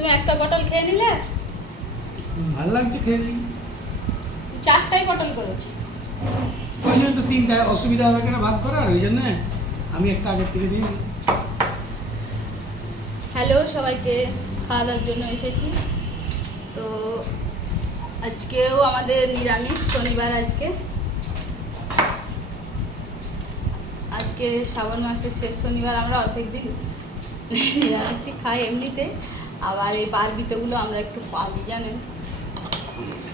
তুমি একটা পটল খেয়ে নিলে? ভালো লাগছে খেয়ে নিই। 4টাই পটল করেছি। ওই জন্য তো 3টা অসুবিধা হবে কেন ভাগ করার, ওই জন্য আমি একটা আগের থেকে দিয়ে নিই। হ্যালো সবাইকে, খাওয়া দাওয়ার জন্য এসেছি। তো আজকেও আমাদের নিরামিষ, শনিবার আজকে শ্রাবণ মাসের শেষ শনিবার। আমরা অর্ধেক দিন নিরামিষই খাই এমনিতে, আবার এই বারবিতেগুলো আমরা একটু পালি জানেন।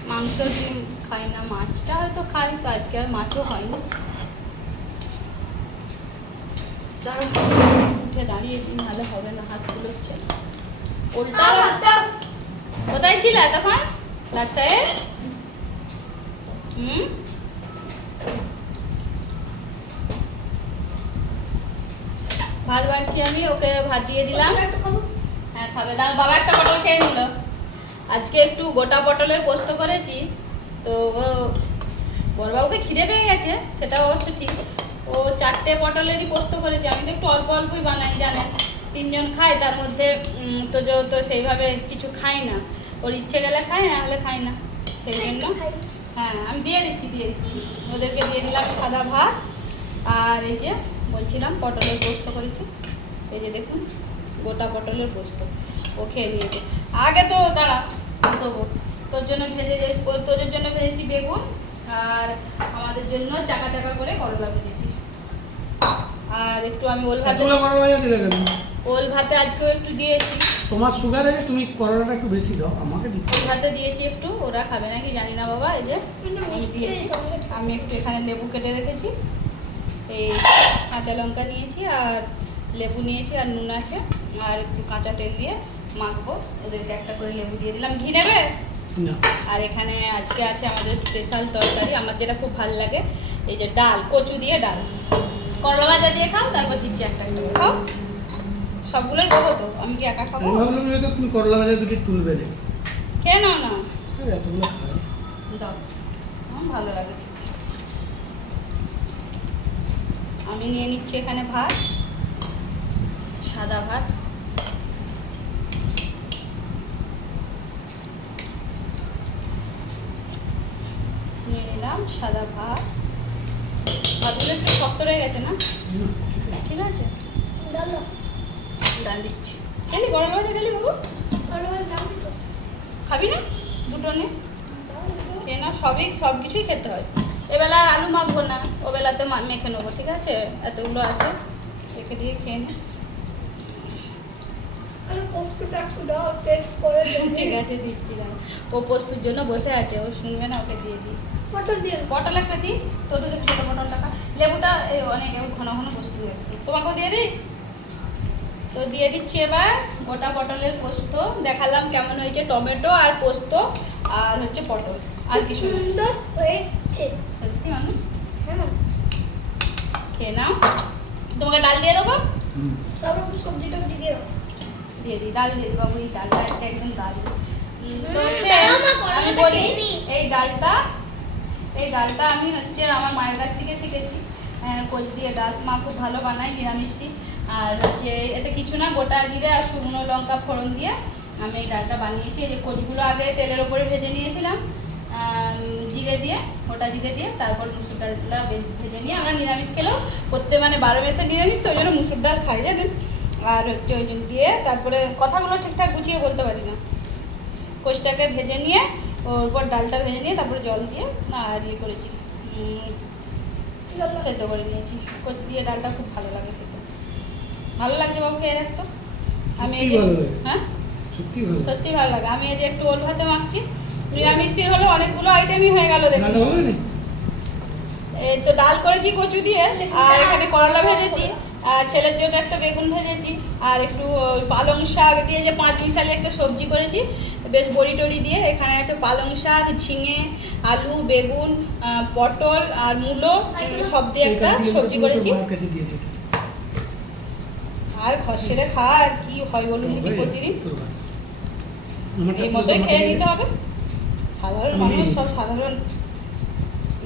মাংস ডিম খাই না, মাছটা হয়তো খাই, তো আজকে আর মাছও হয়নি। তারা উঠে দাঁড়িয়েছি, নাহলে হবে না, হাত তুলোচ্ছে না। ওলটা কোথায় ছিল তখন লাট সাহেব? ভাত বাড়ছি আমি, ওকে ভাত দিয়ে দিলাম। হ্যাঁ খাবে, দাঁড় বাবা একটা পটল খেয়ে নিল। আজকে একটু গোটা পটলের পোস্ত করেছি, তো বড়বাবুকে খিদে পেয়ে গেছে, সেটা অবশ্য ঠিক। ও 4টে পটলেরই পোস্ত করেছে, আমি তো একটু অল্প অল্পই বানাই জানেন, 3 জন খাই, তার মধ্যে তো সেইভাবে কিছু খাই না। ওর ইচ্ছে গেলে খাই, না হলে খাই না, সেই জন্য। হ্যাঁ আমি দিয়ে দিচ্ছি ওদেরকে দিয়ে দিলাম সাদা ভাত। আর এই যে বলছিলাম পটলের পোস্ত করেছি, এই যে দেখুন গোটা পটলের পোস্ত, ও খেয়ে নিয়েছে। আগে তো দাঁড়া দেবো, তোর জন্য তোদের জন্য ভেজেছি বেগুন, আর আমাদের জন্য চাকা চাকা করে করলা ভেজেছি। আর একটু আমি ওল ভাতে আজকেও একটু দিয়েছি। তোমার সুগারে তুমি করলাটা একটু বেশি দাও, আমাকে দিতে। ওল ভাতে দিয়েছি একটু, ওরা খাবে নাকি জানি না বাবা। এই যে আমি দিয়েছি, আমি একটু এখানে লেবু কেটে রেখেছি, এই কাঁচা লঙ্কা নিয়েছি, আর লেবু নিয়েছি, আর নুন আছে, আর একটু কাঁচা তেল দিয়ে মাখবো। ওদেরকে একটা করে লেবু দিয়ে দিলাম। ঘি নেবে না? আর এখানে আজকে আছে আমাদের স্পেশাল তরকারি, আমার যেটা খুব ভালো লাগে, এই যে ডাল, কচু দিয়ে ডাল। করলা ভাজা দিয়ে খাও, তারপর দিচ্ছি একটা একটা করে খাও। সবগুলোই দেবো তো, আমি কি একা খাবো? আমি ভাবলাম হয়তো তুমি করলা ভাজা দুটি তুলবে না। খেয়ে নাও না, এতগুলো খাই দাও, আমার ভালো লাগে। আমি নিয়ে নিচ্ছি এখানে ভাত, সাদা ভাত। নিয়ে নিলাম সাদা ভাত। ভাতগুলো একটু শক্ত রয়ে গেছে না? ঠিক আছে, ডাল দিচ্ছি। কেন গরম ভাজা গেলি বাবু? খাবি না? দুটো নে, খেয়ে নাও। সব কিছুই খেতে হয়। এবেলা আলু মাখবো না, ও বেলাতে মেখে নেবো, ঠিক আছে? এতগুলো আছে, রেখে দিয়ে খেয়ে নে। ঠিক আছে দিচ্ছি, ও পোস্তুর জন্য বসে আছে, ও শুনবে না, ওকে দিয়ে দিই। পটল একটা দিই, তোর ছোটো পটলটা খা। লেবুটা অনেক ঘন ঘন পোস্ত, তোমাকেও দিয়ে দিই। তো দিয়ে দিচ্ছি এবার গোটা পটলের পোস্ত। দেখালাম কেমন হয়েছে, টমেটো আর পোস্ত আর হচ্ছে পটল, আর কিছু সত্যি মানুষ। খেয়ে নাও। তোমাকে ডাল দিয়ে দেবো, দিয়ে দিই, ডাল দিয়ে দিই বাবু। এই ডালটা একটা একদম ডাল। তো আমি বলি, এই ডালটা আমি হচ্ছে আমার মায়ের কাছ থেকে শিখেছি। কোচ দিয়ে ডাল মা খুব ভালো বানায়, নিরামিষি। আর হচ্ছে এতে কিছু না, গোটা জিরে আর শুকনো লঙ্কা ফোড়ন দিয়ে আমি এই ডালটা বানিয়েছি। এই যে কোচগুলো আগে তেলের ওপরে ভেজে নিয়েছিলাম জিরে দিয়ে, গোটা জিরে দিয়ে, তারপর মুসুর ডালটা ভেজে নিয়ে, আমরা নিরামিষ খেলেও করতে, মানে 12 মাসের নিরামিষ, তো ওই জন্য মুসুর ডাল খাই জানেন। আর হচ্ছে ওই জন্য দিয়ে, তারপরে কথাগুলো ঠিকঠাক গুছিয়ে বলতে পারি না। কোচটাকে ভেজে নিয়ে, ওর উপর ডালটা ভেজে নিয়ে, তারপরে জল দিয়ে আর ইয়ে করেছি, সেদ্ধ করে নিয়েছি। কোচ দিয়ে ডালটা খুব ভালো লাগে খেতে, ভালো লাগছে বাবু, খেয়ে দেখতো। আমি এই যে, হ্যাঁ সত্যি ভালো লাগে। আমি এই যে একটু ওল ভাতে মাখছি, নিরামিষের হলো অনেকগুলো আইটেমই হয়ে গেল দেখুন। এই তো ডাল করেছি কচু দিয়ে, আর এখানে করলা ভেজেছি, আর ছেলের জন্য একটা বেগুন ভেজেছি, আর একটু পালং শাক দিয়ে যে 5 মিশালি একটা সবজি করেছি, বেশ বড়ি টড়ি দিয়ে। এখানে আছে পালং শাক, ঝিঙে, আলু, বেগুন, পটল আর মূলো, সব দিয়ে একটা সবজি করেছি। আর খসেরে খাওয়া আর কি হয় বলুন দেখি, প্রতিদিন এই মতোই খেয়ে নিতে হবে। সাধারণ মানুষ, সব সাধারণ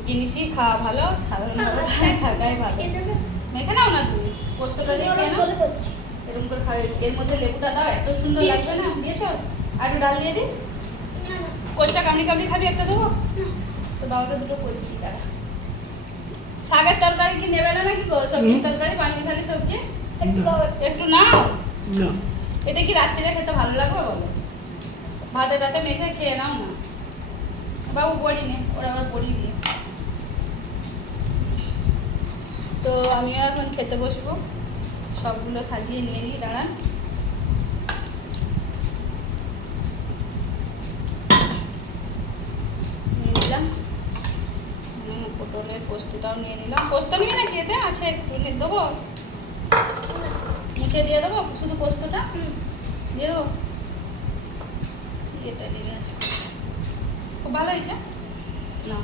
জিনিসই খাওয়া ভালো, সাধারণভাবে থাকাই ভালো। মেখে নাও না তুমি, পোস্তটা দিয়ে খেয়ে নাও। এরকম করে খাবে। এর মধ্যে লেবুটা দাও, এত সুন্দর লাগবে না। দিয়েছো? আর একটু ডাল দিয়ে দিই। কোচটা কামড়ি কামড়ি খাবি, একটা দেবো তো বাবাকে দুটো করছি। তারা শাকের তরকারি কি নেবে না নাকি গো? সবজির তরকারি, পালং শাকের সবজি একটু নাও না, এটা কি রাত্রিরে খেতে ভালো লাগবে বলো? ভাতের রাতে মেখে খেয়ে নাও না। বাবু পড়ি নে, ওরা আবার পড়িয়ে দিয়ে। তো আমিও এখন খেতে বসবো। সবগুলো সাজিয়ে নিয়ে নিই, দাঁড়ান। নিয়ে নিলাম পটলের পোস্তটাও নিয়ে নিলাম। পোস্ত নিয়ে নাকি এতে আছে একটু দেবো, মুছে দিয়ে দেবো শুধু পোস্তটা দিয়ে দেবো। এটা দিয়ে আছে, খুব ভালো হয়েছে না,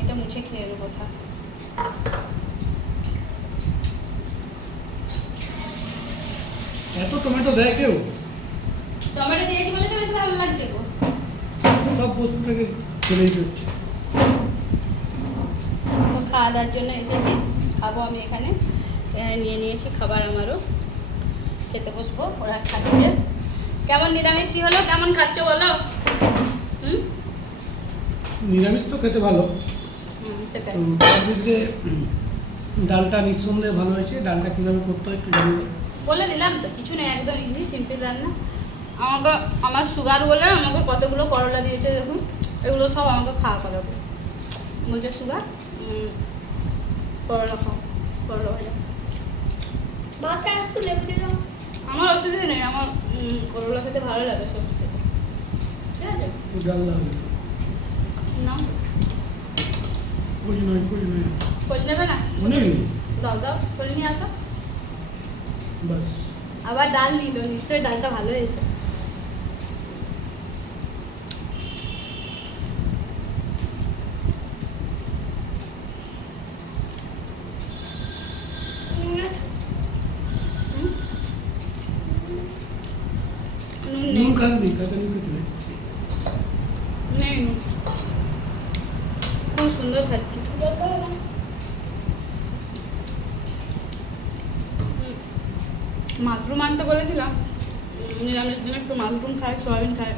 এটা মুছে খেয়ে নেবো। কথা এত টমেটো দেয় কেউ? টমেটো দিয়েছি বলে তো বেশি ভালো লাগছে গো। সব বস্তুটাকে ফেলেই দিচ্ছে। তো খাওয়া দাওয়ার জন্য এসেছি, খাবো আমি এখানে। নিয়ে নিয়েছি খাবার, আমারও খেতে বসবো। ওরা খাচ্ছে। কেমন নিরামিষই হলো, কেমন খাচ্ছ বলো? নিরামিষ তো খেতে ভালো, সেটাই। তো তার মধ্যে ডালটা নিঃসন্দেহে ভালো হয়েছে। ডালটা কীভাবে করতে হয় একটু জানি। বলে দিলাম তো, কিছু নেই, একদম ইজি সিম্পল রান্না। আমার সুগার বলে আমাকে কতগুলো করলা দিয়েছে দেখুন। এগুলো সব আমাকে খাওয়া করাবে বলছে, সুগার করলা খাও, করলা ভাজা। আমার অসুবিধা নেই, আমার করলা খেতে ভালো লাগে সব খেতে। ঠিক আছে ডাল হবে না, কুਝ নয় খোঁজ নেবে না? মনে দাও দাও, করে নিয়ে আসো। বাস। আবার ডাল নিল, নিশ্চয়ই ডালটা ভালো হয়েছে। নুন খাসবি? কাঁচা নুন খেতে নেই। নেই নুন। খুব সুন্দর খাচ্ছি। মাশরুম আনতে বলেছিলাম, নিরামিষ দিনে একটু মাশরুম খায়, সয়াবিন খায়।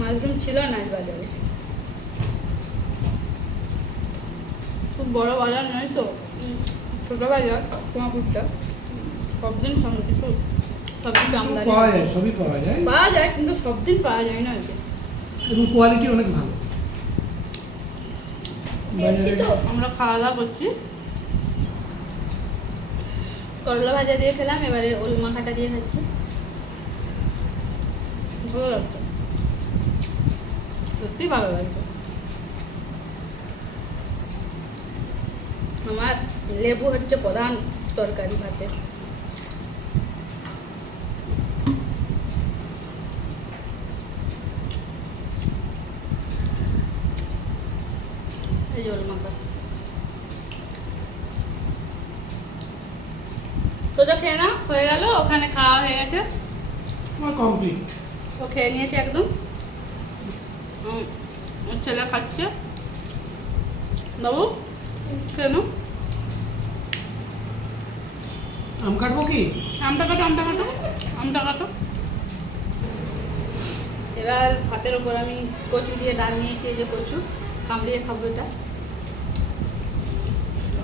মাশরুম ছিল না আজ বাজারে। খুব বড় বাজার নয় তো, ছোটো বাজার কুমাপুরটা। সব দিন সঙ্গে কিছু সবজি আমদানি পাওয়া যায়, সবই পাওয়া যায়, পাওয়া যায়, কিন্তু সব দিন পাওয়া যায় না। হয়েছে এবং কোয়ালিটি অনেক ভালো। তো আমরা খাওয়া দাওয়া করছি, করলা ভাজা দিয়ে খেলাম, এবারে ওল মাখাটা দিয়ে খাচ্ছি। ভালো লাগছে, সত্যি ভালো লাগছে। আমার লেবু হচ্ছে প্রধান তরকারি ভাতে। এই যে ওল মাখা। তো খেয়ে না হয়ে গেল, ওখানে খাওয়া হয়ে গেছে, আমার কমপ্লিট। ও খেয়ে নিয়েছে একদম। ওর ছেলে খাচ্ছে। বাবু কেন আম কাটবো কি? আমটা কাটো, আমটা কাটো, আমটা কাটো। এবার ভাতের ওপর আমি কচু দিয়ে ডাল নিয়েছি, এই যে কচু কামড়িয়ে খাবো এটা।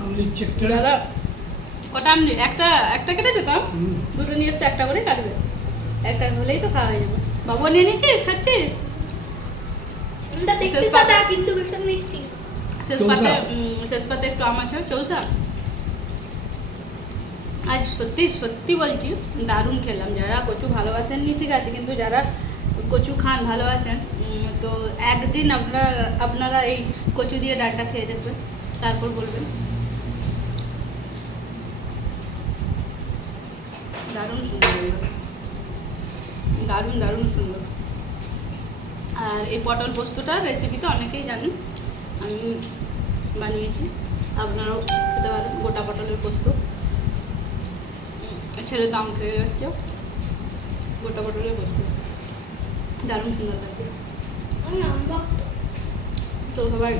আমলির চেকটা দাদা কটা আমলি? একটা একটা কেটেছো তো? দুটো নিয়ে এসছে, একটা করে কাটবে। একটা হলেই তো খাওয়া হয়ে যাবে। বাবু নিয়ে নিয়েছিস, খাচ্ছিস? দেখতে সাদা কিন্তু ভীষণ মিষ্টি। শেষ পাতে একটু আম আছে, চৌসা। আজ সত্যি সত্যি বলছি দারুণ খেলাম। যারা কচু ভালোবাসেননি ঠিক আছে, কিন্তু যারা কচু খান ভালোবাসেন, তো একদিন আপনারা এই কচু দিয়ে ডালটা খেয়ে দেখবেন, তারপর বলবেন। দারুণ সুন্দর, দারুণ দারুণ সুন্দর। আর এই পটল পোস্তটার রেসিপি তো অনেকেই জানেন, আমি বানিয়েছি, আপনারাও খেতে পারেন। গোটা পটলের পোস্ত, ছেলে দাম খেয়ে যাচ্ছে। গোটা পটলের পোস্ত দারুণ সুন্দর লাগছে। তো সবাই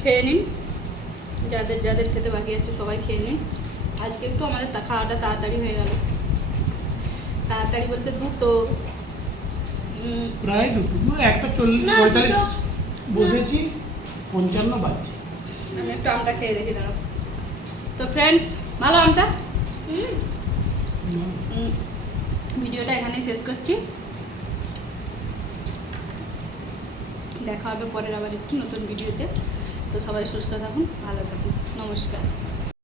খেয়ে নিন, যাদের যাদের খেতে বাকি আছে সবাই খেয়ে নিন। আজকে একটু আমাদের খাওয়াটা তাড়াতাড়ি হয়ে গেল। তাড়াতাড়ি বলতে দুটো প্রায় দুটো 1:40 না, 45 দুটো। বসেছি, 55 বাজছে। আমি একটু আমটা খেয়ে দেখি দাঁড়াও। তো ফ্রেন্ডস, ভালো আমটা। ভিডিওটা এখানেই শেষ করছি। দেখা হবে পরের আবার একটি নতুন ভিডিওতে। তো সবাই সুস্থ থাকুন, ভালো থাকুন, নমস্কার।